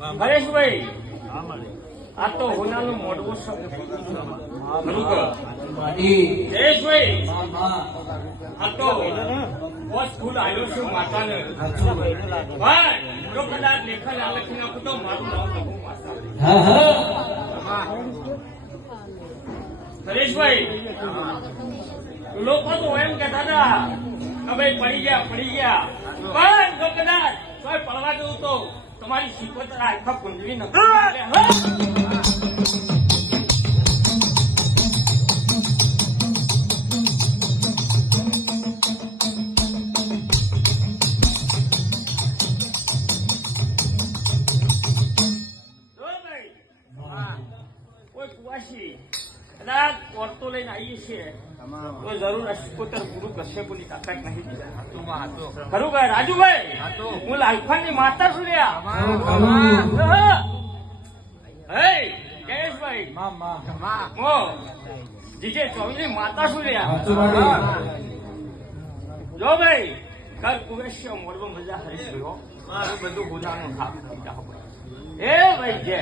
હરેશભાઈ આ તો હોનાનું મોડવું જયેશભાઈ આ તો બહુ ફૂલ આવ્યો છું માતાને પણ જો કદાચ લેખન આ લખી નાખું તો મારું નામ લખું માતા હરેશભાઈ લોકો તો એમ કહેતા હતા કે ભાઈ પડી ગયા પણ જો કદાચ કોઈ પડવા જવું તો તમારી શીખવતર આખા કુંડલી નથી કોઈ કુવાસી કદાચ ઓરતો લઈને આવીએ છીએ તો જરૂર અસ્કોતર પૂરું કરશે બોલી તાકાત નહીં ખરું ભાઈ રાજુભાઈ હું લાલખાન ની માતા છું જયેશભાઈ જીજે ચોવીસ ની માતા છું જો ભાઈ કર કુવેશ્ય મોડવો મજા હરીશ બધું ગુનાનું એ ભાઈ જે